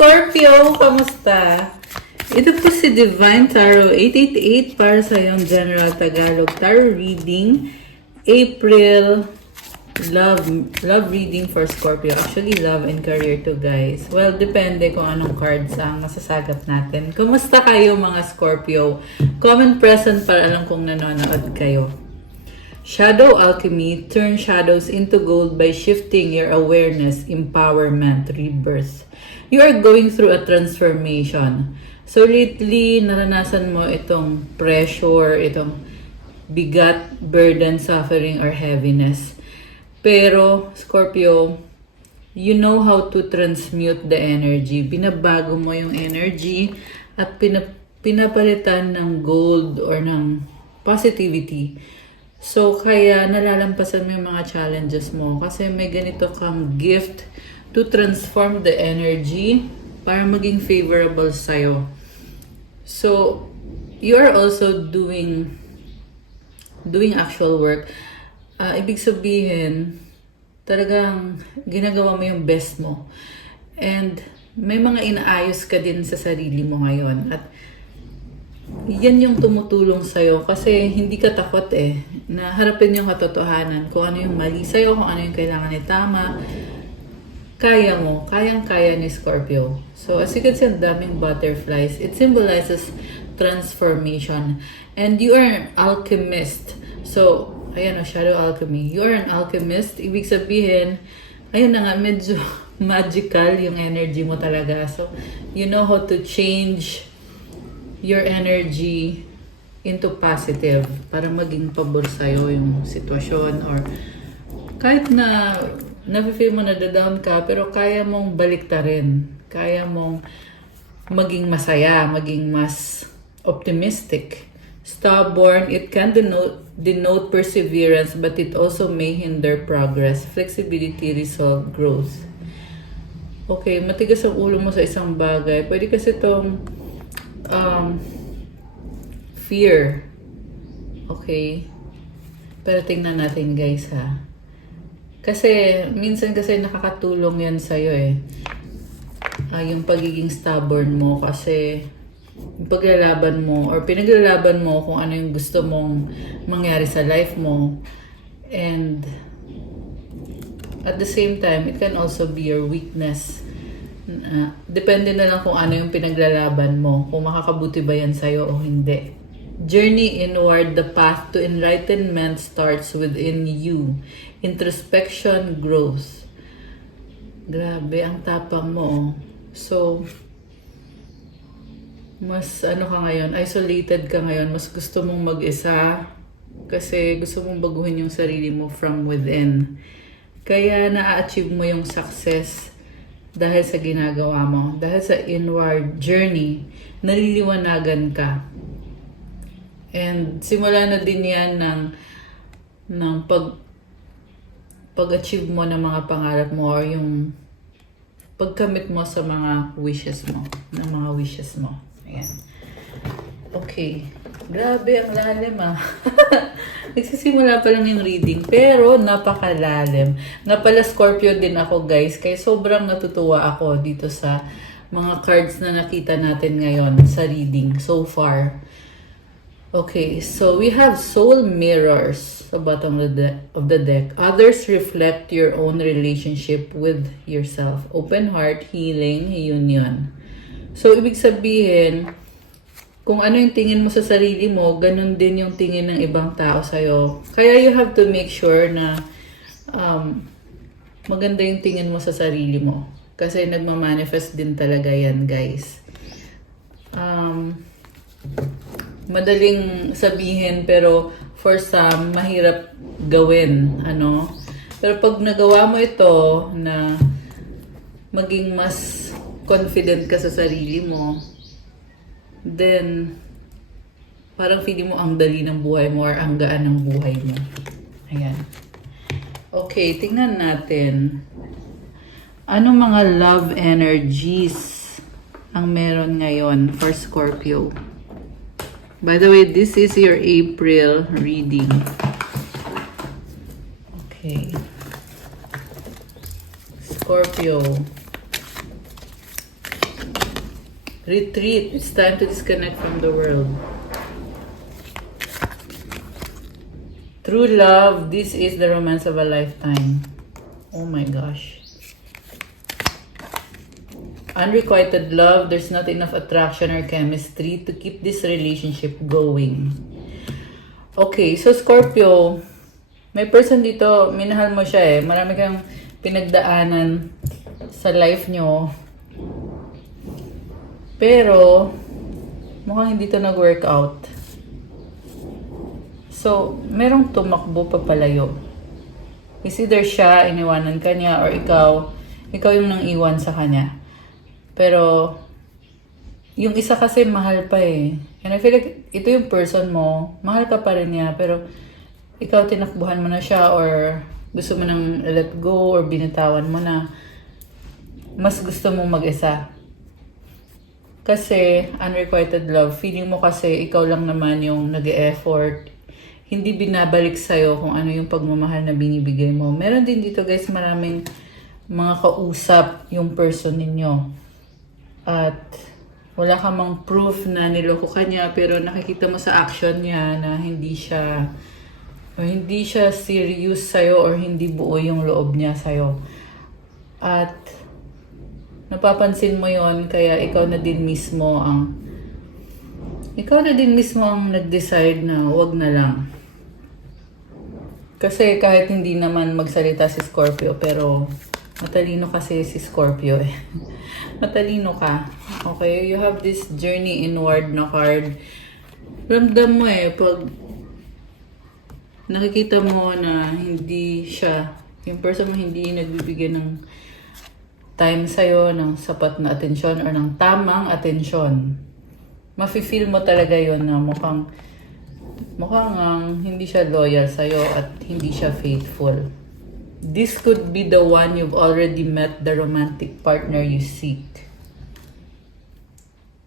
Scorpio, kamusta? Ito po si Divine Tarot 888 para sa iyong General Tagalog Tarot Reading. April love reading for Scorpio. Actually, love and career to guys. Well, depende kung anong cards ang masasagap natin. Kumusta kayo mga Scorpio? Comment present para alam kung nanonood kayo. Shadow Alchemy, turn shadows into gold by shifting your awareness, empowerment, rebirth. You are going through a transformation. So lately, naranasan mo itong pressure, itong bigat, burden, suffering, or heaviness. Pero, Scorpio, you know how to transmute the energy. Binabago mo yung energy at pinapalitan ng gold or ng positivity. So, kaya nalalampasan mo yung mga challenges mo kasi may ganito kang gift to transform the energy para maging favorable sa'yo. So, you are also doing actual work. Ibig sabihin, talagang ginagawa mo yung best mo. And may mga inaayos ka din sa sarili mo ngayon. At yan yung tumutulong sa'yo kasi hindi ka takot na harapin yung katotohanan, kung ano yung mali sa'yo, kung ano yung kailangan itama. Kaya mo, kayang-kaya ni Scorpio. So as you can see, ang daming butterflies. It symbolizes transformation. And you are an alchemist. So, ayan o, Shadow Alchemy. You are an alchemist. Ibig sabihin, ayun na nga, medyo magical yung energy mo talaga. So, you know how to change your energy into positive para maging pabor sa'yo yung sitwasyon or kahit na nafe-feel mo na down ka pero kaya mong baliktarin, kaya mong maging masaya, maging mas optimistic. Stubborn, it can denote perseverance but it also may hinder progress, flexibility, resolve, growth. Okay, matigas ang ulo mo sa isang bagay. Pwede kasi itong fear. Okay? Pero tingnan natin guys ha. Kasi, minsan kasi nakakatulong yan sa'yo yung pagiging stubborn mo kasi yung paglalaban mo or pinaglalaban mo kung ano yung gusto mong mangyari sa life mo. And at the same time, it can also be your weakness. Depende na lang kung ano yung pinaglalaban mo, kung makakabuti ba yan sa'yo o hindi. Journey inward, the path to enlightenment starts within you. Introspection, growth. Grabe, ang tapang mo. So, mas ka ngayon, isolated ka ngayon, mas gusto mong mag-isa kasi gusto mong baguhin yung sarili mo from within. Kaya na-achieve mo yung success dahil sa ginagawa mo. Dahil sa inward journey, naliliwanagan ka. And simula na din yan ng pag-achieve mo ng mga pangarap mo or yung pagkamit mo sa mga wishes mo. Ayan. Okay. Grabe, ang lalim Nagsisimula pa lang yung reading, pero napakalalim. Nga pala Scorpio din ako guys, kaya sobrang natutuwa ako dito sa mga cards na nakita natin ngayon sa reading so far. Okay, so we have soul mirrors sa bottom of the deck. Others reflect your own relationship with yourself. Open heart, healing, union. So, ibig sabihin, kung ano yung tingin mo sa sarili mo, ganun din yung tingin ng ibang tao sa'yo. Kaya you have to make sure na maganda yung tingin mo sa sarili mo. Kasi nagmamanifest din talaga yan, guys. Madaling sabihin, pero for some, mahirap gawin. Pero pag nagawa mo ito, na maging mas confident ka sa sarili mo, then parang feeling mo ang dali ng buhay mo or ang gaan ng buhay mo. Ayan. Okay, tingnan natin. Anong mga love energies ang meron ngayon for Scorpio? By the way, this is your April reading. Okay. Scorpio. Retreat. It's time to disconnect from the world. True love. This is the romance of a lifetime. Oh my gosh. Unrequited love. There's not enough attraction or chemistry to keep this relationship going. Okay, so Scorpio, may person dito, minahal mo siya eh. Marami kang pinagdaanan sa life nyo. Pero, mukhang hindi to nag-workout. So, merong tumakbo papalayo. Is either siya, iniwanan ka niya, or ikaw yung nang iwan sa kanya. Pero, yung isa kasi mahal pa eh. And I feel like ito yung person mo, mahal ka pa rin niya, pero ikaw tinakbuhan mo na siya or gusto mo nang let go or binitawan mo na. Mas gusto mong mag-isa. Kasi unrequited love, feeling mo kasi ikaw lang naman yung nag-e-effort. Hindi binabalik sa'yo kung ano yung pagmamahal na binibigay mo. Meron din dito guys, maraming mga kausap yung person ninyo. At wala ka mang proof na niloko ka niya, pero nakikita mo sa action niya na hindi siya serious sa'yo or hindi buo yung loob niya sa'yo. At napapansin mo yon, kaya ikaw na din mismo ang nag-decide na wag na lang. Kasi kahit hindi naman magsalita si Scorpio, pero matalino kasi si Scorpio eh. Matalino ka. Okay, you have this journey inward na card. Ramdam mo eh, pag nakikita mo na hindi siya, yung person mo hindi nagbibigay ng time sa'yo, ng sapat na atensyon or ng tamang atensyon. Mafe-feel mo talaga yon na mukhang hindi siya loyal sa'yo at hindi siya faithful. This could be the one you've already met, the romantic partner you seek.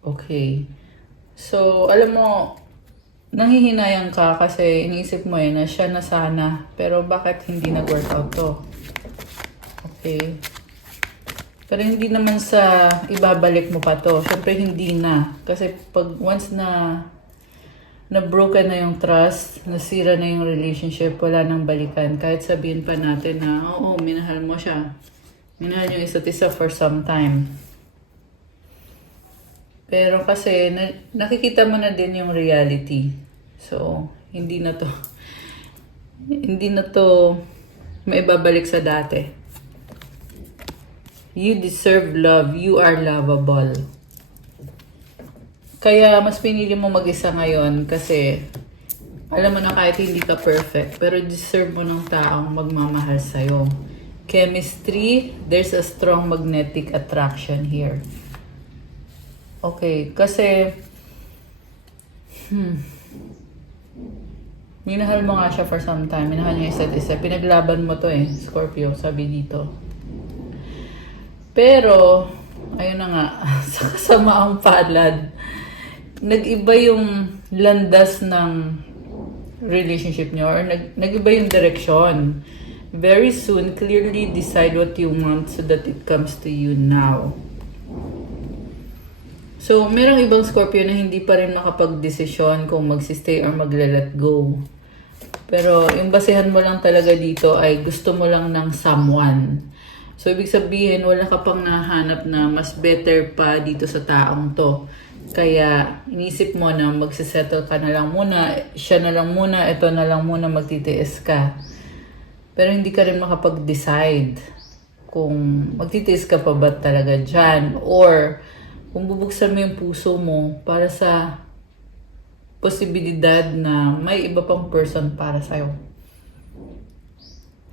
Okay. So, alam mo, nanghihinayang ka kasi iniisip mo na siya na sana. Pero bakit hindi nag-workout to? Okay. Pero hindi naman sa ibabalik mo pa to. Siyempre hindi na. Kasi pag once na broken na yung trust, nasira na yung relationship, wala nang balikan. Kahit sabihin pa natin na, oo, minahal mo siya. Minahal yung isa't isa for some time. Pero kasi, nakikita mo na din yung reality. So, hindi na to maibabalik sa dati. You deserve love. You are lovable. Kaya mas pinili mo mag-isa ngayon kasi alam mo na kahit hindi ka perfect, pero deserve mo ng taong magmamahal sa'yo. Chemistry, there's a strong magnetic attraction here. Okay, kasi minahal mo nga siya for some time. Minahal niya isa't isa. Pinaglaban mo to eh, Scorpio, sabi dito. Pero, ayun na nga, sa kasamaang palad, nag-iba yung landas ng relationship nyo or nag-iba yung direction. Very soon, clearly decide what you want so that it comes to you now. So, merong ibang Scorpio na hindi pa rin makapag-desisyon kung magsistay or magle-let go. Pero yung basehan mo lang talaga dito ay gusto mo lang ng someone. So, ibig sabihin, wala ka pang nahanap na mas better pa dito sa taong to. Kaya, inisip mo na magsisettle ka na lang muna, siya na lang muna, ito na lang muna, magtitiis ka. Pero hindi ka rin makapag-decide kung magtitiis ka pa ba talaga dyan or kung bubuksan mo yung puso mo para sa posibilidad na may iba pang person para sa'yo.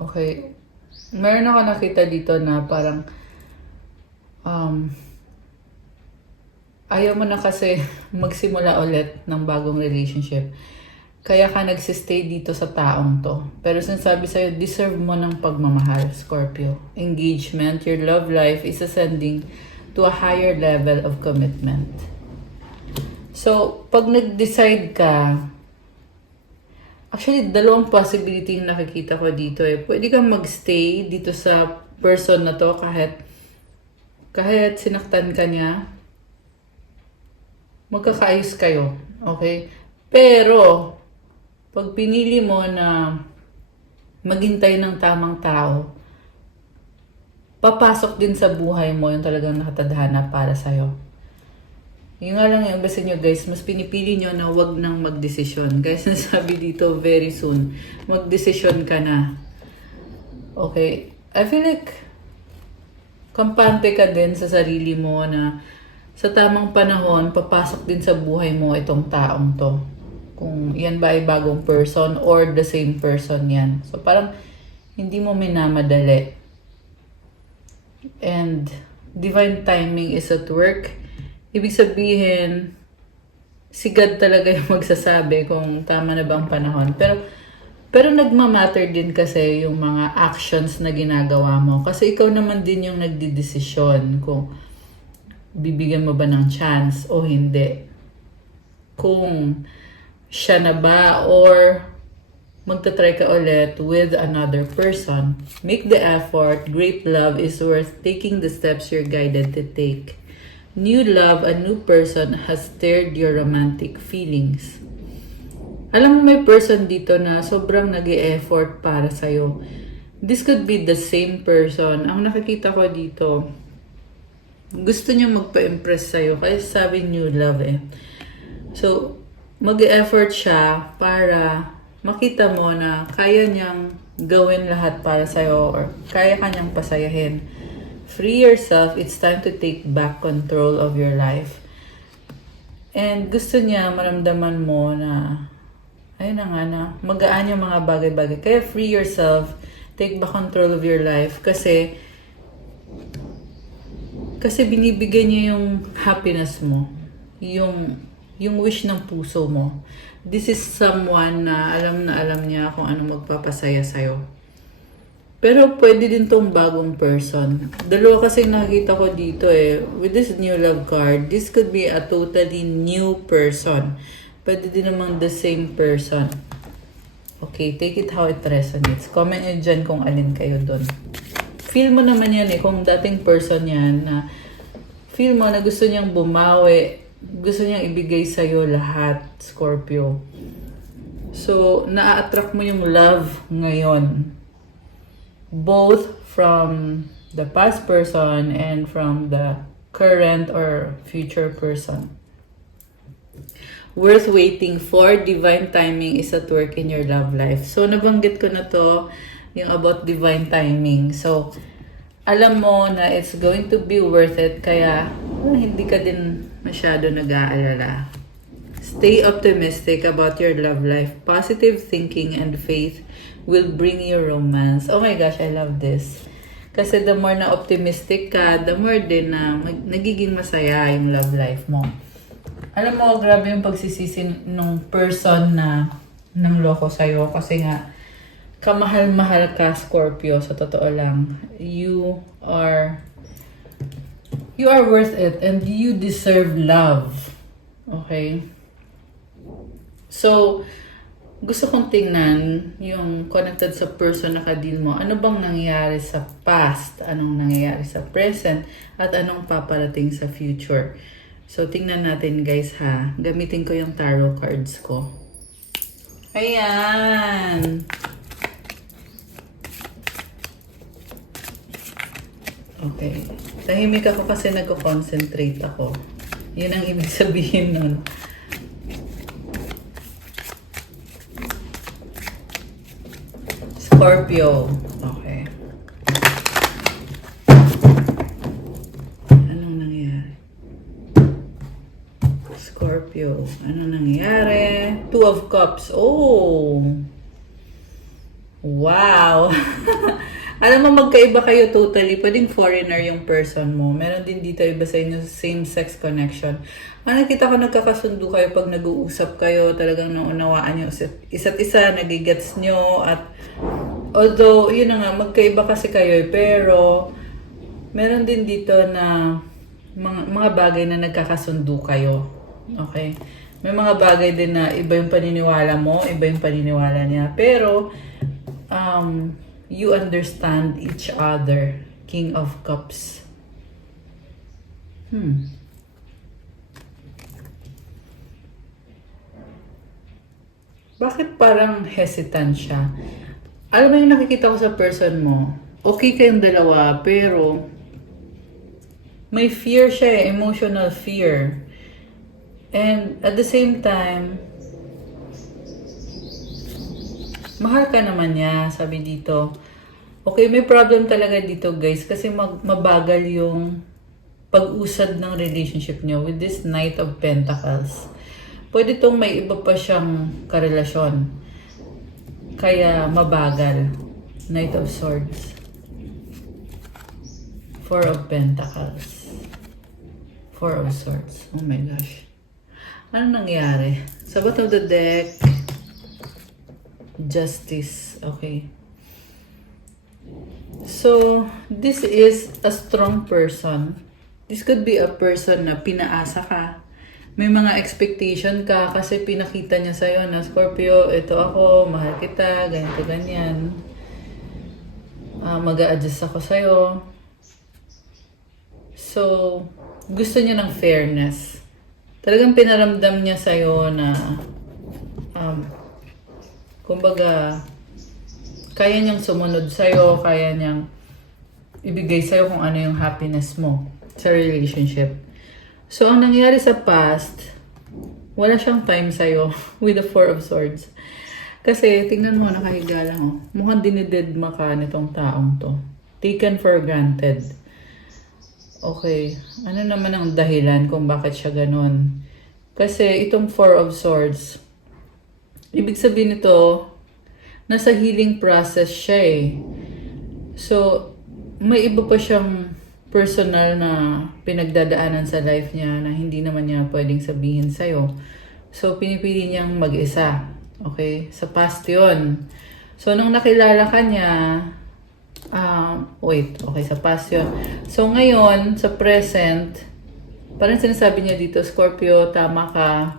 Okay. Meron ako nakita dito na parang ayaw mo na kasi magsimula ulit ng bagong relationship. Kaya ka nagsistay dito sa taong to. Pero sinasabi sa'yo, deserve mo ng pagmamahal, Scorpio. Engagement, your love life is ascending to a higher level of commitment. So, pag nag-decide ka, actually, dalawang possibility yung nakikita ko dito eh. Pwede kang magstay dito sa person na to kahit sinaktan ka niya. magkakaayos kayo. Okay? Pero, pag pinili mo na maghintay ng tamang tao, papasok din sa buhay mo yung talagang nakatadhana para sa'yo. Yung nga lang yung basta nyo guys, mas pinipili nyo na wag nang magdesisyon. Guys, nasabi dito very soon, magdesisyon ka na. Okay? I feel like kampante ka din sa sarili mo na sa tamang panahon, papasok din sa buhay mo itong taong to. Kung yan ba ay bagong person or the same person yan. So parang hindi mo minamadali. And divine timing is at work. Ibig sabihin, si God talaga yung magsasabi kung tama na bang panahon. Pero nagmamatter din kasi yung mga actions na ginagawa mo. Kasi ikaw naman din yung nagdidesisyon kung bibigyan mo ba ng chance o hindi. Kung siya na ba or magta-try ka ulit with another person. Make the effort. Great love is worth taking the steps you're guided to take. New love, a new person has stirred your romantic feelings. Alam mo may person dito na sobrang nag-e-effort para sa'yo. This could be the same person. Ang nakikita ko dito, gusto niya magpa-impress sa'yo. Kaya sabi new love eh. So, mag-e-effort siya para makita mo na kaya niyang gawin lahat para sa'yo or kaya kanyang pasayahin. Free yourself. It's time to take back control of your life. And gusto niya maramdaman mo na ayun na nga na magaan yung mga bagay-bagay. Kaya free yourself. Take back control of your life. Kasi binibigyan niya yung happiness mo. Yung wish ng puso mo. This is someone na alam niya kung ano magpapasaya sa'yo. Pero pwede din tong bagong person. Dalawa kasi nakikita ko dito eh. With this new love card, this could be a totally new person. Pwede din namang the same person. Okay, take it how it resonates. Comment nyo dyan kung alin kayo dun. Feel mo naman yan eh, kung dating person yan na feel mo na gusto niyang bumawi, gusto niyang ibigay sa'yo lahat, Scorpio. So, na-attract mo yung love ngayon. Both from the past person and from the current or future person. Worth waiting for. Divine timing is at work in your love life. So, nabanggit ko na to, yung about divine timing. So, alam mo na it's going to be worth it, kaya hindi ka din masyado nag-aalala. Stay optimistic about your love life. Positive thinking and faith will bring you romance. Oh my gosh, I love this. Kasi the more na optimistic ka, the more din na nagiging masaya yung love life mo. Alam mo, grabe yung pagsisisi nung person na nangloko sa'yo. Kasi nga, kamahal-mahal ka, Scorpio, sa totoo lang. You are worth it and you deserve love. Okay? So, gusto kong tingnan yung connected sa person na ka-deal mo. Ano bang nangyayari sa past? Anong nangyayari sa present? At anong paparating sa future? So, tingnan natin guys ha. Gamitin ko yung tarot cards ko. Ayan! Okay. Tahimik ako kasi nagko-concentrate ako. Yun ang ibig sabihin nun. Scorpio. Okay. Anong nangyari? Scorpio. Anong nangyari? Two of Cups. Oh! Wow! Alam mo, magkaiba kayo totally. Pwedeng foreigner yung person mo. Meron din dito iba sa inyo, same-sex connection. Nakita ko nagkakasundo kayo pag nag-uusap kayo. Talagang naunawaan nyo isa't isa, nagigets nyo. At although, yun na nga, magkaiba kasi kayo. Pero, meron din dito na mga bagay na nagkakasundo kayo. Okay? May mga bagay din na iba yung paniniwala mo, iba yung paniniwala niya. Pero, you understand each other. King of Cups. Bakit parang hesitant siya? Alam mo yung nakikita ko sa person mo, okay kayong dalawa, pero may fear siya eh, emotional fear. And at the same time, mahal ka naman niya, sabi dito. Okay, may problem talaga dito guys, kasi mabagal yung pag-usad ng relationship niyo with this Knight of Pentacles. Pwede tong may iba pa siyang karelasyon. Kaya mabagal. Knight of Swords. Four of Pentacles. Four of Swords. Oh my gosh. Ano nangyari? Sa bottom of the deck, Justice. Okay. So, this is a strong person. This could be a person na pinaasa ka. May mga expectation ka kasi pinakita niya sa'yo na, Scorpio, ito ako, mahal kita, ganito, ganyan. Mag-a-adjust ako sa'yo. So, gusto niya ng fairness. Talagang pinaramdam niya sa'yo na, kumbaga, kaya niyang sumunod sa'yo, kaya niyang ibigay sa'yo kung ano yung happiness mo sa relationship. So, ang nangyari sa past, wala siyang time sa'yo with the Four of Swords. Kasi, tingnan mo, nakahiga lang, oh. Mukhang dinidedma ka nitong taong to. Taken for granted. Okay. Ano naman ang dahilan kung bakit siya ganun? Kasi, itong Four of Swords, ibig sabihin nito, nasa healing process siya eh. So, may iba pa siyang personal na pinagdadaanan sa life niya na hindi naman niya pwedeng sabihin sa'yo. So, pinipili niyang mag-isa. Okay? Sa past yun. So, nung nakilala ka niya, okay, sa past yun. So, ngayon, sa present, parang sinasabi niya dito, Scorpio, tama ka,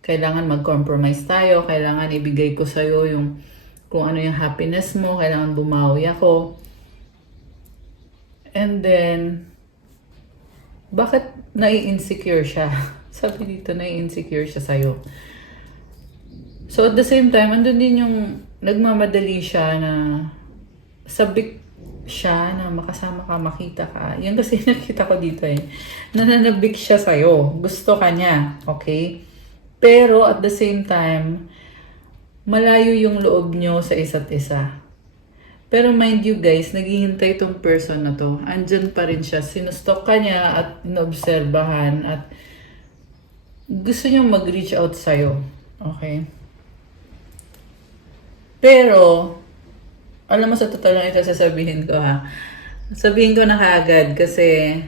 kailangan mag-compromise tayo, kailangan ibigay ko sa'yo yung kung ano yung happiness mo, kailangan bumawi ako. And then, bakit nai-insecure siya? Sabi dito, nai-insecure siya sa'yo. So, at the same time, andun din yung nagmamadali siya na sabik siya na makasama ka, makita ka. Yan kasi nakita ko dito eh. Nananabik siya sa'yo. Gusto ka niya. Okay? Pero, at the same time, malayo yung loob nyo sa isa't isa. Pero mind you guys, naghihintay itong person na to. Andyan pa rin siya. Sinustok ka niya at inoobserbahan at gusto niya mag-reach out sa'yo. Okay? Pero, alam mo sa totoo lang ito sasabihin ko ha. Sabihin ko na kaagad kasi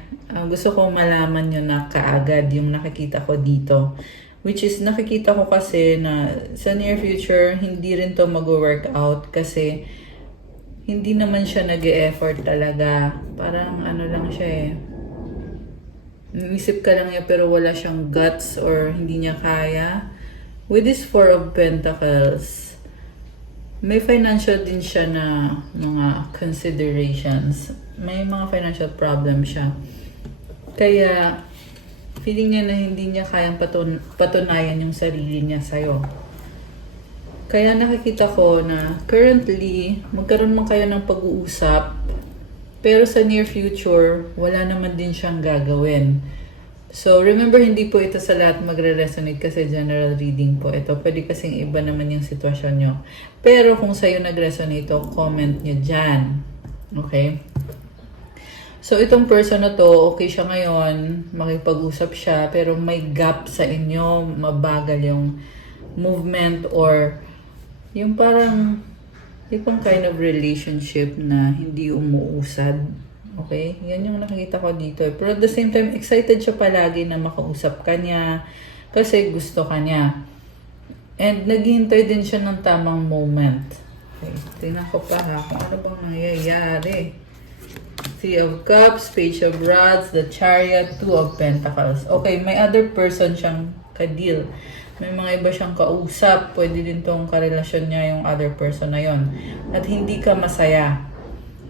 gusto ko malaman nyo na kaagad yung nakikita ko dito. Which is nakikita ko kasi na sa near future, hindi rin to mag-work out kasi hindi naman siya nag-e-effort talaga. Parang ano lang siya eh. Isip ka lang niya pero wala siyang guts or hindi niya kaya. With this Four of Pentacles, may financial din siya na mga considerations. May mga financial problem siya. Kaya, feeling niya na hindi niya kayang patunayan yung sarili niya sa'yo. Kaya nakikita ko na currently, magkaroon man kayo ng pag-uusap, pero sa near future, wala naman din siyang gagawin. So, remember, hindi po ito sa lahat magre-resonate kasi general reading po ito. Pwede kasing iba naman yung sitwasyon nyo. Pero kung sa'yo nag-resonate ito, comment nyo dyan. Okay? So, itong person na to, okay siya ngayon, makipag-usap siya, pero may gap sa inyo, mabagal yung movement or yung parang tipong kind of relationship na hindi umuusad. Okay? Yan yung nakikita ko dito. Pero at the same time, excited siya palagi na makausap ka niya kasi gusto ka niya. And naghihintay din siya ng tamang moment. Okay, tingnan ko pa ha kung ano bang nangyayari. Three of Cups, Page of Rods, the Chariot, Two of Pentacles. Okay, may other person siyang ka-deal. May mga iba siyang kausap. Pwede din tong karelasyon niya yung other person na yon. At hindi ka masaya.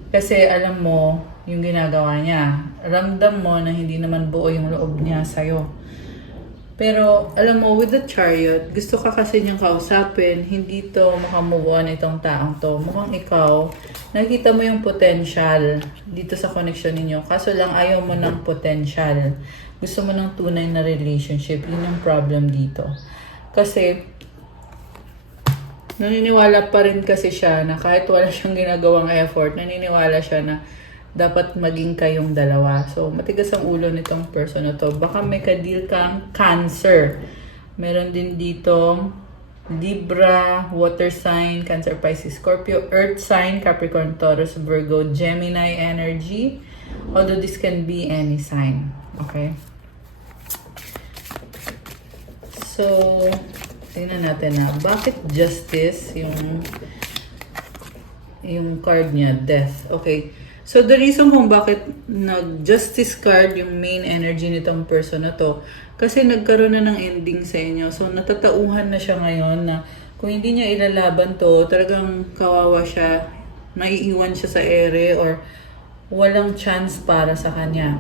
Kasi alam mo yung ginagawa niya. Ramdam mo na hindi naman buo yung loob niya sa'yo. Pero, alam mo, with the Chariot, gusto ka kasi niyang kausapin, hindi to makamove on itong taong to. Mukhang ikaw, nakikita mo yung potential dito sa connection ninyo. Kaso lang, ayaw mo ng potential. Gusto mo ng tunay na relationship. Yun yung problem dito. Kasi, naniniwala pa rin kasi siya na kahit wala siyang ginagawang effort, naniniwala siya na dapat maging kayong dalawa. So, matigas ang ulo nitong person na to. Baka may ka-deal kang Cancer. Meron din dito Libra, Water sign, Cancer, Pisces, Scorpio, Earth sign, Capricorn, Taurus, Virgo, Gemini energy. Although this can be any sign. Okay? So, tingnan natin na bakit Justice yung card niya, Death. Okay. So, the reason kung bakit nag-Justice card yung main energy nitong person na to, kasi nagkaroon na ng ending sa inyo. So, natatauhan na siya ngayon na kung hindi niya ilalaban to, talagang kawawa siya, maiiwan siya sa ere or walang chance para sa kanya.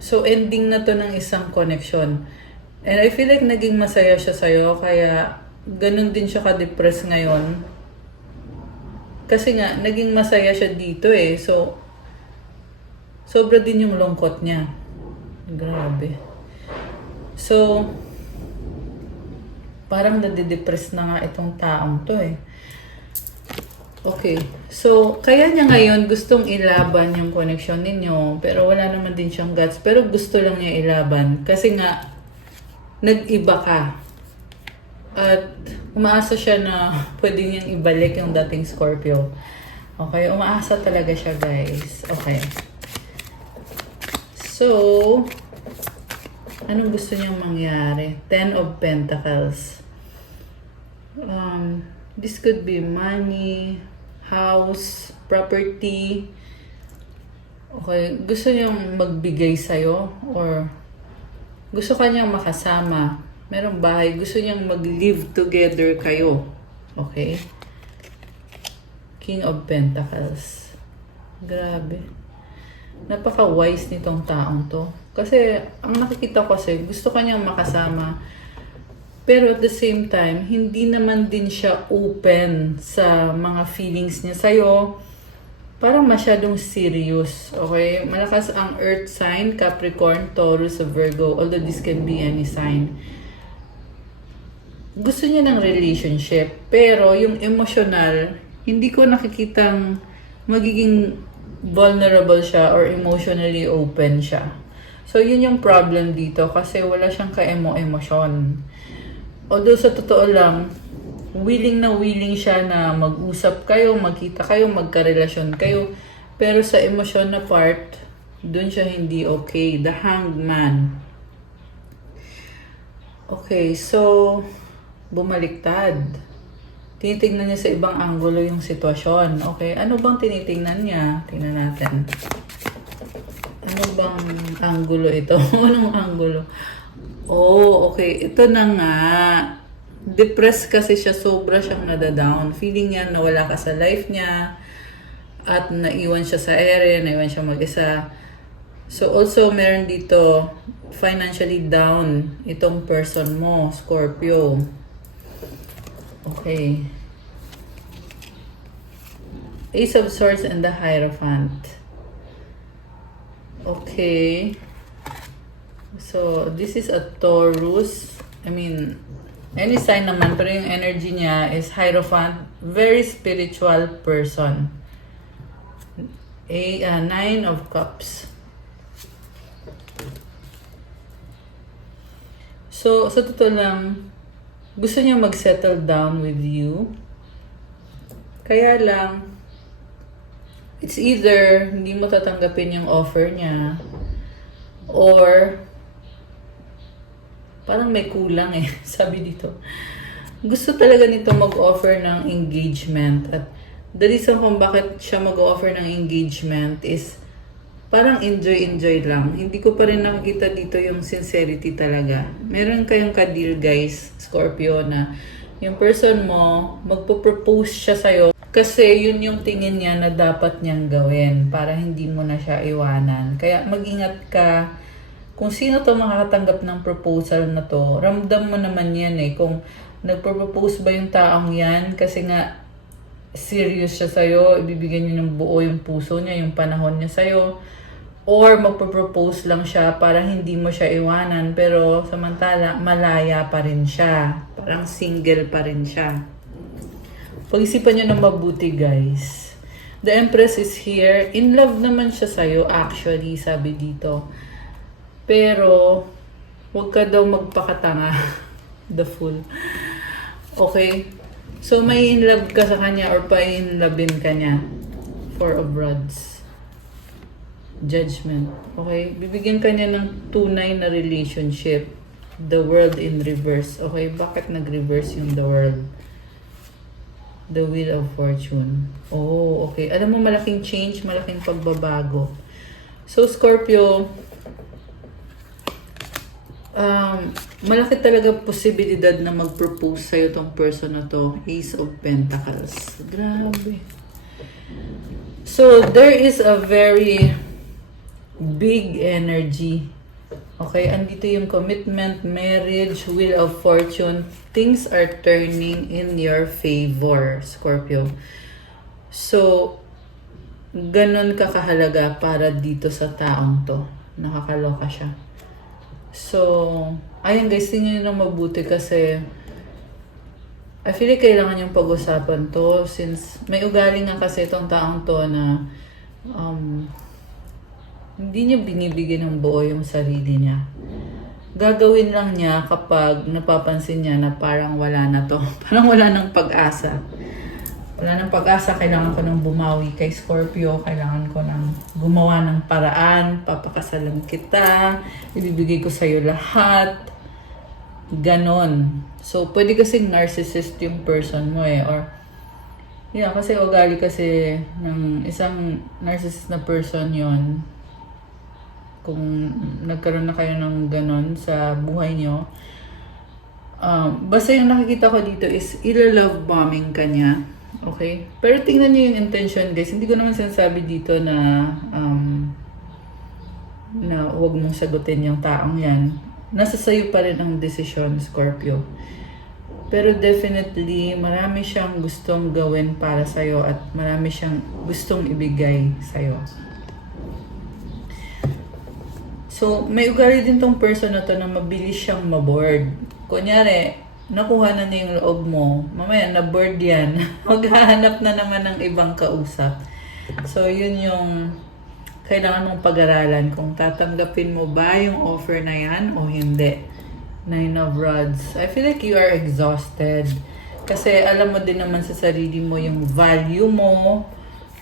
So, ending na to ng isang connection. And I feel like naging masaya siya sa'yo, kaya ganun din siya ka-depress ngayon. Kasi nga, naging masaya siya dito eh. So, sobra din yung lungkot niya. Grabe. So, parang nadidepress na nga itong taong to eh. Okay. So, kaya niya ngayon gustong ilaban yung connection ninyo. Pero wala naman din siyang guts. Pero gusto lang niya ilaban. Kasi nga, nag-iba ka. At umaasa siya na pwede niyang ibalik yung dating Scorpio. Okay, umaasa talaga siya, guys. Okay. So, anong gusto niyang mangyari? 10 of Pentacles. This could be money, house, property. Okay, gusto niyang magbigay sa'yo or gusto ka niyang makasama. Merong bahay, gusto niyang mag-live together kayo. Okay? King of Pentacles. Grabe. Napaka-wise nitong taong to. Kasi, ang nakikita ko kasi, gusto ka niyang makasama. Pero at the same time, hindi naman din siya open sa mga feelings niya sa'yo. Parang masyadong serious. Okay? Malakas ang Earth sign, Capricorn, Taurus, Virgo. Although this can be any sign. Gusto niya ng relationship, pero yung emotional, hindi ko nakikitang magiging vulnerable siya or emotionally open siya. So, yun yung problem dito kasi wala siyang ka-emosyon. Although sa totoo lang, willing na willing siya na mag-usap kayo, magkita kayo, magkarelasyon kayo, pero sa emosyon na part, dun siya hindi okay. The Hanged Man. Okay, so bumaliktad. Tinitingnan niya sa ibang anggulo yung sitwasyon. Okay, ano bang tinitingnan niya? Tingnan natin. Ano bang anggulo ito? Anong anggulo? Oh, okay. Ito na nga. Depressed kasi siya. Sobra siyang nadadown. Feeling niya na wala ka sa life niya. At naiwan siya sa ere. Naiwan siya mag-isa. So, also, meron dito financially down itong person mo, Scorpio. Okay. Ace of Swords and the Hierophant. Okay. So, this is a Taurus. I mean, any sign naman, pero yung energy niya is Hierophant. Very spiritual person. Nine of Cups. So, sa totoo lang, gusto niya mag-settle down with you. Kaya lang, it's either hindi mo tatanggapin yung offer niya or parang may kulang eh, sabi dito. Gusto talaga nito mag-offer ng engagement at the reason kung bakit siya mag-offer ng engagement is parang enjoy lang. Hindi ko pa rin nakikita dito yung sincerity talaga. Meron kayong ka-deal guys, Scorpio, na yung person mo, magpo-propose siya sa'yo kasi yun yung tingin niya na dapat niyang gawin para hindi mo na siya iwanan. Kaya mag-ingat ka kung sino to makakatanggap ng proposal na to, ramdam mo naman yan eh. Kung nagpropose ba yung taong yan, kasi nga serious siya sa'yo, ibibigyan niya ng buo yung puso niya, yung panahon niya sa'yo, or magpo-propose lang siya para hindi mo siya iwanan, pero samantala, malaya pa rin siya. Parang single pa rin siya. Pag-isipan niyo ng mabuti, guys. The Empress is here. In love naman siya sa'yo, actually, sabi dito. Pero, huwag ka daw magpakatanga. The Fool. Okay? So, may in love ka sa kanya or pa-in-lovein ka niya. Four of Rods. Judgment. Okay? Bibigyan ka niya ng tunay na relationship. The World in reverse. Okay? Bakit nag-reverse yung The World? The Wheel of Fortune. Oh, okay. Alam mo, malaking change, malaking pagbabago. So, Scorpio, malaki talaga posibilidad na mag-propose sa'yo tong person na to. Ace of Pentacles. Grabe. So, there is a very big energy. Okay, andito yung commitment, marriage, Wheel of Fortune. Things are turning in your favor, Scorpio. So, ganun ka kahalaga para dito sa taong to. Nakakaloka siya. So, ayun guys, tingnan nyo na mabuti kasi I feel like kailangan yung pag-usapan to since may ugali nga kasi itong taong to na hindi niya binibigyan ng buo yung sarili niya. Gagawin lang niya kapag napapansin niya na parang wala na to. Parang wala ng pag-asa. Wala ng pag-asa, kailangan ko nang bumawi kay Scorpio, kailangan ko nang gumawa ng paraan, papakasalan kita, ibibigay ko sa'yo lahat, ganon. So, pwede kasing narcissist yung person mo eh, or, yeah, kasi ugali kasi ng isang narcissist na person yon. Kung nagkaroon na kayo ng ganon sa buhay nyo, basta yung nakikita ko dito is ila-love bombing ka niya. Okay? Pero tingnan niyo yung intention, guys. Hindi ko naman sinasabi dito na na huwag mong sagutin yung taong yan. Nasa sayo pa rin ang desisyon, Scorpio. Pero definitely, marami siyang gustong gawin para sa'yo at marami siyang gustong ibigay sa'yo. So, may ugali din tong person na to na mabilis siyang maboard. Kunyari, nakuha na niya yung loob mo, mamaya na-board yan, maghahanap na naman ng ibang kausap. So, yun yung kailangan mong pag-aralan kung tatanggapin mo ba yung offer na yan o hindi. Nine of Rods. I feel like you are exhausted. Kasi alam mo din naman sa sarili mo yung value mo,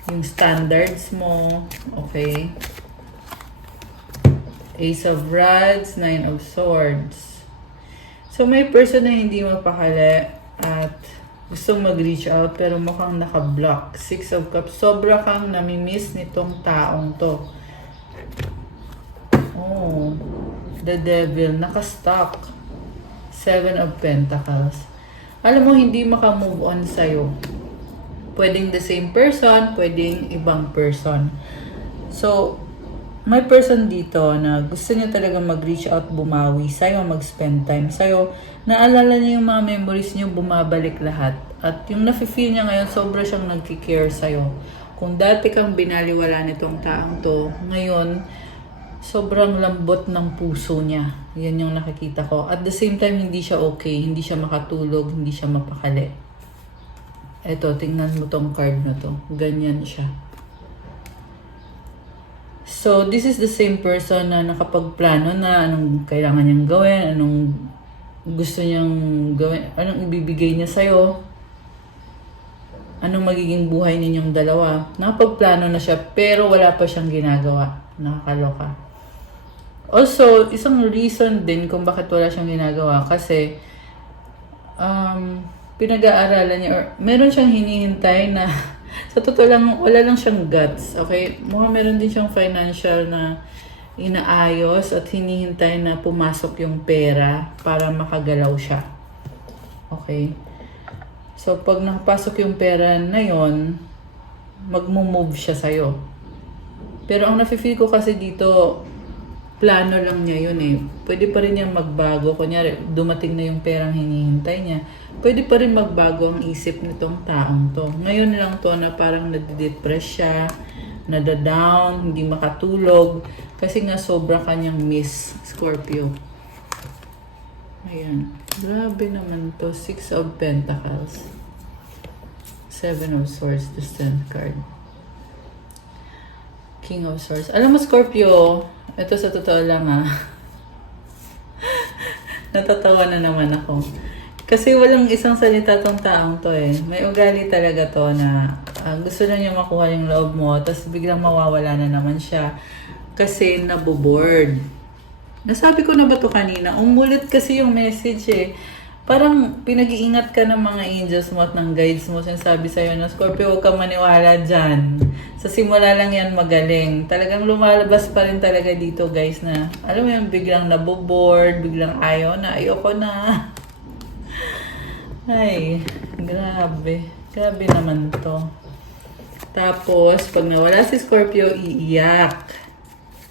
yung standards mo, okay? Ace of Rods, Nine of Swords. So, may person na hindi mapakali at gustong mag-reach out pero mukhang naka-block. Six of Cups. Sobra kang namimiss nitong taong to. Oh, the Devil. Naka-stuck. Seven of Pentacles. Alam mo, hindi maka-move on sa'yo. Pwedeng the same person, pwedeng ibang person. So, may person dito na gusto niya talaga mag-reach out, bumawi sa'yo, mag-spend time sa'yo. Naalala niya yung mga memories niyo, bumabalik lahat. At yung nafe-feel niya ngayon, sobra siyang nagki-care sa'yo. Kung dati kang binaliwala nitong taong to, ngayon, sobrang lambot ng puso niya. Yan yung nakikita ko. At the same time, hindi siya okay, hindi siya makatulog, hindi siya mapakali. Eto, tingnan mo tong card na to. Ganyan siya. So, this is the same person na nakapagplano na anong kailangan niyang gawin, anong gusto niyang gawin, anong ibibigay niya sa'yo, anong magiging buhay ninyong dalawa. Nakapagplano na siya, pero wala pa siyang ginagawa. Nakakaloka. Also, isang reason din kung bakit wala siyang ginagawa, kasi pinag-aaralan niya, or meron siyang hinihintay na sa totoo lang, wala lang siyang guts, okay? Mukhang meron din siyang financial na inaayos at hinihintay na pumasok yung pera para makagalaw siya. Okay? So, pag nakapasok yung pera na yon, magmo-move siya sa'yo. Pero ang nafe-feel ko kasi dito, plano lang niya yun eh. Pwede pa rin niyang magbago. Kunyari, dumating na yung perang hinihintay niya. Pwede pa rin magbago ang isip nitong taong to. Ngayon lang to na parang nadidepress siya, nadadown, hindi makatulog. Kasi nga sobra kanyang miss, Scorpio. Ayan. Grabe naman to. 6 of Pentacles. 7 of Swords, the Strength card. King of Swords. Alam mo, Scorpio, ito sa totoo lang natatawa na naman ako. Kasi walang isang salita tong taong to eh. May ugali talaga to na gusto lang niya makuha yung loob mo, tapos biglang mawawala na naman siya. Kasi naboboard. Nasabi ko na ba to kanina? Umulit kasi yung message eh. Parang pinag-iingat ka ng mga angels mo at ng guides mo. Sinasabi sa'yo na, Scorpio, huwag kang maniwala dyan. Sa simula lang yan magaling. Talagang lumalabas pa rin talaga dito, guys, na alam mo yung biglang naboboard, biglang ayaw na, ayoko na. Ay, grabe. Grabe naman to. Tapos, pag nawala si Scorpio, iiyak.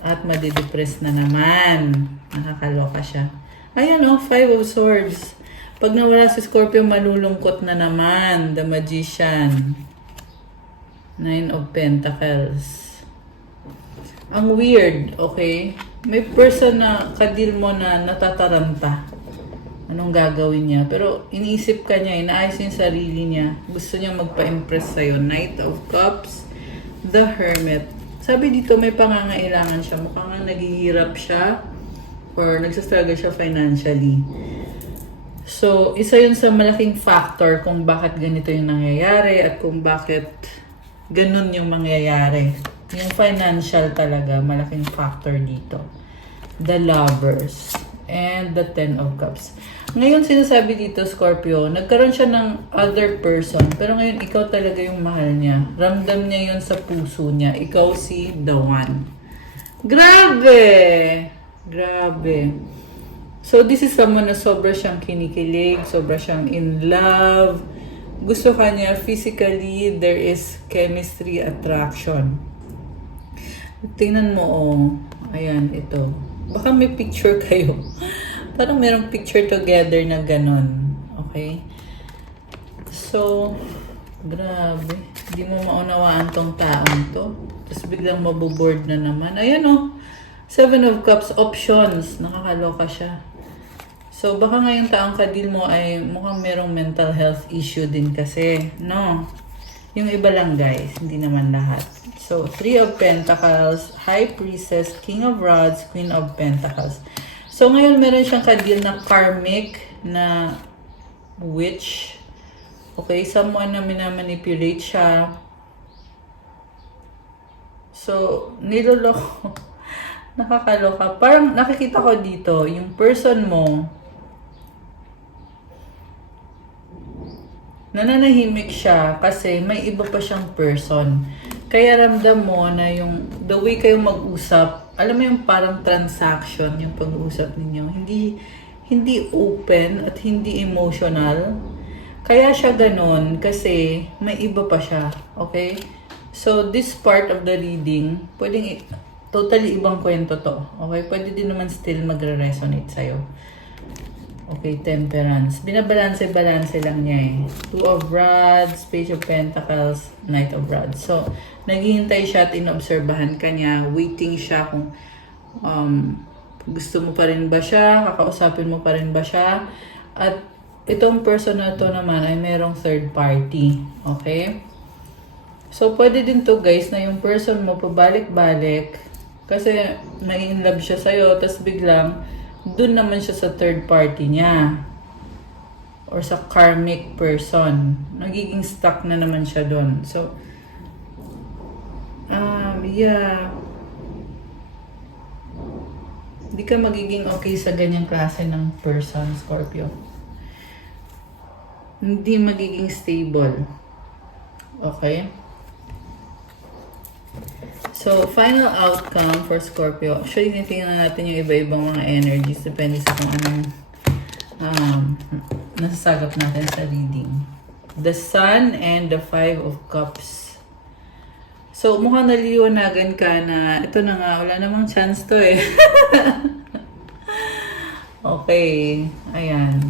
At madidepress na naman. Nakakaloka siya. Ayan o, 5 of Swords. Pag nawala si Scorpio, malulungkot na naman. The Magician. 9 of Pentacles. Ang weird, okay? May person na kadil mo na natataranta. Anong gagawin niya? Pero iniisip ka niya, inaayos yung sarili niya. Gusto niya magpa-impress sa'yo. Knight of Cups. The Hermit. Sabi dito, may pangangailangan siya. Mukhang naghihirap siya or nagsastruggle siya financially. So, isa yun sa malaking factor kung bakit ganito yung nangyayari at kung bakit ganun yung mangyayari. Yung financial talaga, malaking factor dito. The Lovers and the 10 of Cups. Ngayon, sinasabi dito, Scorpio, nagkaroon siya ng other person, pero ngayon, ikaw talaga yung mahal niya. Ramdam niya yun sa puso niya. Ikaw si the one. Grabe! Grabe. So, this is someone na sobra siyang kinikilig, sobra siyang in love. Gusto ka niya physically, there is chemistry, attraction. Tingnan mo, oh. Ayan, ito. Baka may picture kayo. Parang merong picture together na ganon. Okay? So, grabe. Hindi mo maunawaan tong taong to. Tapos biglang maboboard na naman. Ayan, oh. 7 of Cups, options. Nakakaloka siya. So, baka ngayong taong kadil mo ay mukhang merong mental health issue din kasi. No? Yung iba lang, guys. Hindi naman lahat. So, 3 of Pentacles, High Priestess, King of Rods, Queen of Pentacles. So, ngayon meron siyang kadil na karmic na witch. Okay, someone na minamanipulate siya. So, niloloko. Nakakaloka. Parang nakikita ko dito, yung person mo, nananahimik siya kasi may iba pa siyang person. Kaya ramdam mo na yung the way kayo mag-usap, alam mo yung parang transaction, yung pag-uusap ninyo, hindi open at hindi emotional. Kaya siya ganun kasi may iba pa siya. Okay? So, this part of the reading, pwedeng totally ibang kwento to. Okay? Pwede din naman still magre-resonate sa'yo. Okay, Temperance. Binabalanse-balanse lang niya eh. 2 of Rods, Page of Pentacles, Knight of Rods. So, naghihintay siya at inobserbahan ka niya. Waiting siya kung gusto mo pa rin ba siya, kakausapin mo pa rin ba siya. At itong person na to naman ay merong third party. Okay? So, pwede din to guys na yung person mo pabalik-balik kasi may in love siya sa'yo, tapos biglang dun naman siya sa third party niya or sa karmic person. Nagiging stuck na naman siya dun. So, yeah. Hindi ka magiging okay sa ganyang klase ng person, Scorpio. Hindi magiging stable. Okay? So, final outcome for Scorpio. Actually, tingnan natin yung iba-ibang mga energies. Depende sa kung anong nasasagap natin sa reading. The Sun and the 5 of Cups. So, mukhang naliliwanagan ka na ito na nga, wala namang chance to eh. Okay, ayan.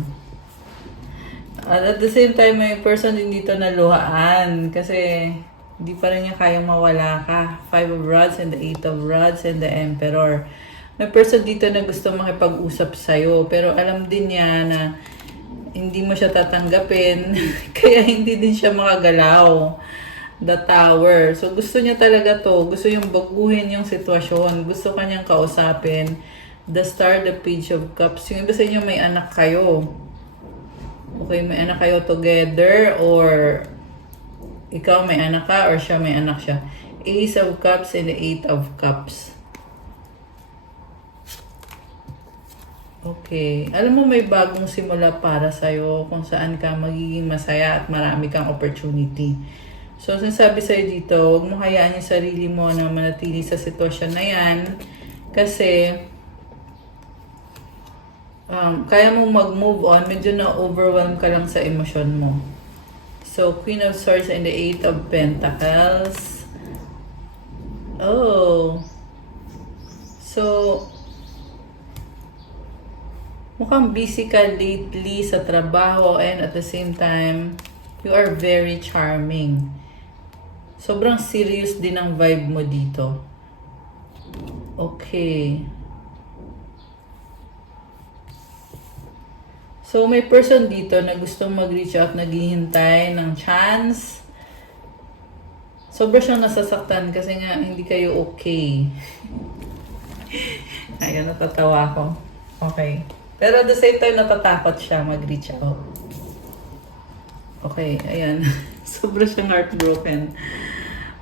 At the same time, may person din dito na luhaan kasi hindi pa rin niya kayang mawala ka. 5 of Rods and the 8 of Rods and the Emperor. May person dito na gusto makipag-usap sa'yo pero alam din niya na hindi mo siya tatanggapin kaya hindi din siya makagalaw. The Tower. So gusto niya talaga to. Gusto niyang baguhin yung sitwasyon. Gusto kanyang kausapin. The Star, the Page of Cups. Yung iba sa inyo may anak kayo. Okay, may anak kayo together or ikaw may anak ka or siya may anak siya. Ace of Cups and the 8 of Cups. Okay. Alam mo may bagong simula para sa'yo kung saan ka magiging masaya at marami kang opportunity. So, sinasabi sa'yo dito, huwag mo hayaan yung sarili mo na manatili sa sitwasyon na yan kasi kaya mo mag-move on, medyo na-overwhelm ka lang sa emosyon mo. So, Queen of Swords and the 8 of Pentacles. Oh. So, mukhang busy ka lately sa trabaho and at the same time, you are very charming. Sobrang serious din ang vibe mo dito. Okay. So, may person dito na gustong mag-reach out, naghihintay ng chance. Sobrang siyang nasasaktan kasi nga hindi kayo okay. Ayun, natatawa ko. Okay. Pero at the same time, natatakot siya mag-reach out. Okay, ayan. Sobrang siyang heartbroken.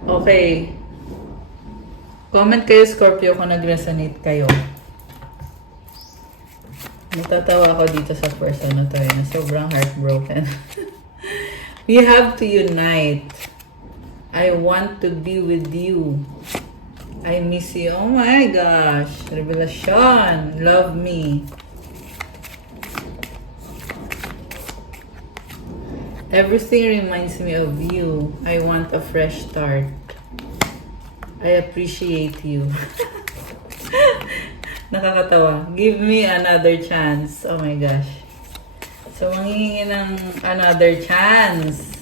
Okay. Comment kayo, Scorpio, kung nag-resonate kayo. Natatawa ako dito sa person na to. Sobrang heartbroken. We have to unite. I want to be with you. I miss you. Oh my gosh. Revelation. Love me. Everything reminds me of you. I want a fresh start. I appreciate you. Nakakatawa. Give me another chance. Oh my gosh. So, manghihingi ng another chance.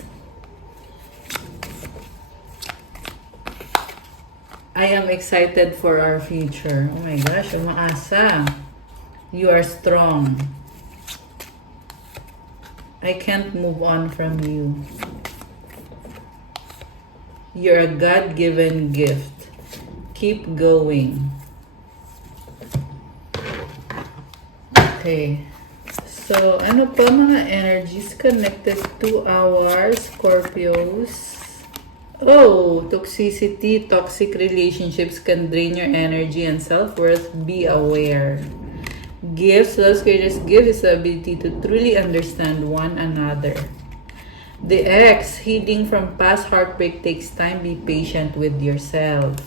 I am excited for our future. Oh my gosh, umaasa. You are strong. I can't move on from you. You're a God-given gift. Keep going. Okay. So, ano pa mga energies connected to our Scorpios? Oh, toxicity, toxic relationships can drain your energy and self-worth. Be aware. Gifts, Love's greatest gift is the ability to truly understand one another. The X, healing from past heartbreak takes time. Be patient with yourself.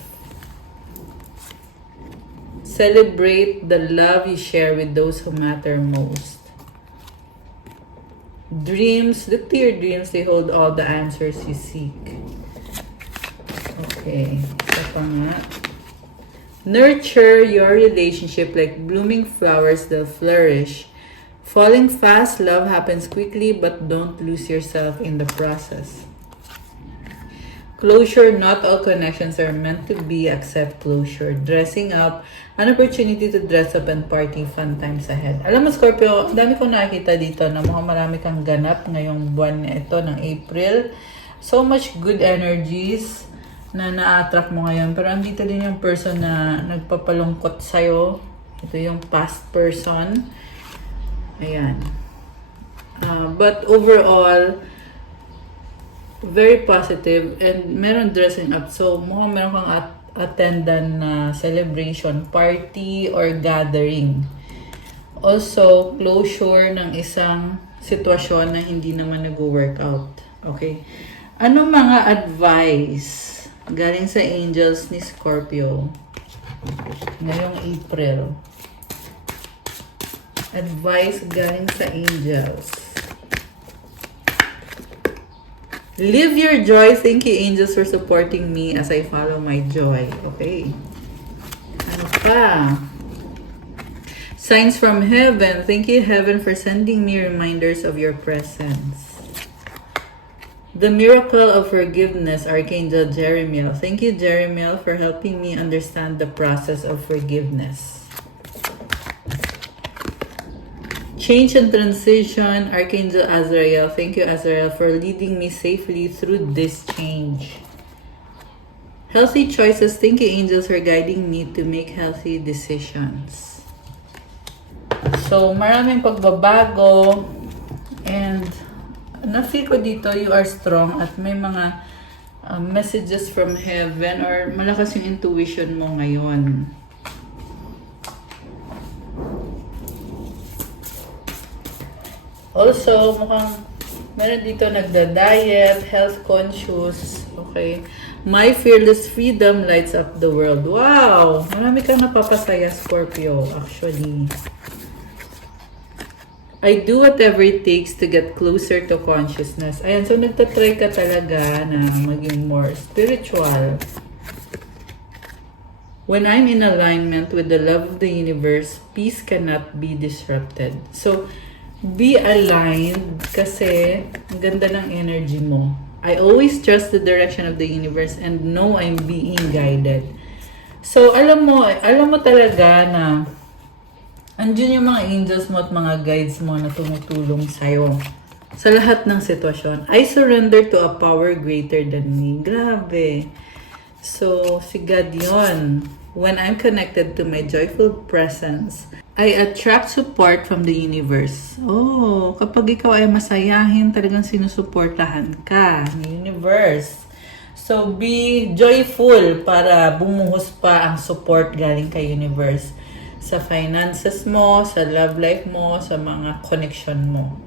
Celebrate the love you share with those who matter most. Dreams, look to your dreams. They hold all the answers you seek. Okay, ito pa nga. Nurture your relationship like blooming flowers, they'll flourish. Falling fast, love happens quickly, but don't lose yourself in the process. Closure, not all connections are meant to be, accept closure. Dressing up, an opportunity to dress up and party, fun times ahead. Alam mo, Scorpio, dami kong nakikita dito na mukhang marami kang ganap ngayong buwan na ito ng April. So much good energies na na-attract mo ngayon. Pero andito din yung person na nagpapalungkot sa'yo. Ito yung past person. Ayan. But overall, very positive and meron dressing up. So, mukhang meron kang attendan na celebration, party, or gathering. Also, closure ng isang sitwasyon na hindi naman nag-workout. Okay? Ano mga advice galing sa angels ni Scorpio ngayong April? Advice galing sa angels. Live your joy. Thank you, angels, for supporting me as I follow my joy. Okay. Ano pa? Signs from heaven. Thank you, heaven, for sending me reminders of your presence. The miracle of forgiveness, Archangel Jeremiel. Thank you, Jeremiel, for helping me understand the process of forgiveness. Change and transition, Archangel Azrael. Thank you, Azrael, for leading me safely through this change. Healthy choices. Thank you, angels, for guiding me to make healthy decisions. So, maraming pagbabago. And na-feel ko dito, you are strong at may mga messages from heaven or malakas yung intuition mo ngayon. Also, mukhang meron dito nagda-diet, health conscious, okay. My fearless freedom lights up the world. Wow! Marami kang napapasaya, Scorpio, actually. I do whatever it takes to get closer to consciousness. Ayan, so nagtatry ka talaga na maging more spiritual. When I'm in alignment with the love of the universe, peace cannot be disrupted. So, be aligned kasi ang ganda ng energy mo. I always trust the direction of the universe and know I'm being guided. So, alam mo talaga na andyan yung mga angels mo at mga guides mo na tumutulong sa'yo sa lahat ng sitwasyon. I surrender to a power greater than me. Grabe. So, si God yun. When I'm connected to my joyful presence, I attract support from the universe. Oh, kapag ikaw ay masayahin, talagang sinusuportahan ka ng universe. So, be joyful para bumuhos pa ang support galing kay universe. Sa finances mo, sa love life mo, sa mga connection mo.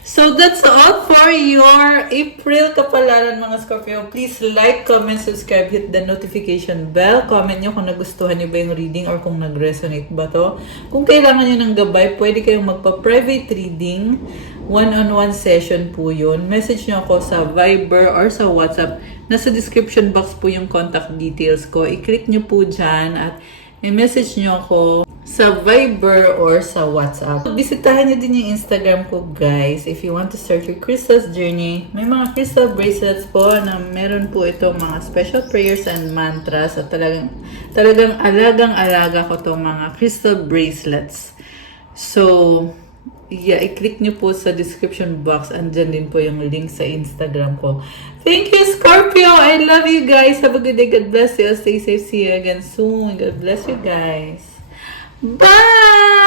So, that's all for your April kapalaran, mga Scorpio. Please like, comment, subscribe, hit the notification bell. Comment nyo kung nagustuhan nyo ba yung reading or kung nag-resonate ba to. Kung kailangan nyo ng gabay, pwede kayong magpa-private reading. One-on-one session po yun. Message nyo ako sa Viber or sa WhatsApp. Nasa description box po yung contact details ko. I-click nyo po dyan at i-message nyo ako sa Viber or sa WhatsApp. Bisitahin nyo din yung Instagram ko, guys. If you want to start your crystals journey, may mga crystal bracelets po na meron po itong mga special prayers and mantras at talagang alagang-alaga ko itong mga crystal bracelets. So, yeah, i-click nyo po sa description box. Andyan din po yung link sa Instagram ko. Thank you, Scorpio! I love you guys. Have a good day. God bless you. Stay safe. See you again soon. God bless you guys. Bye!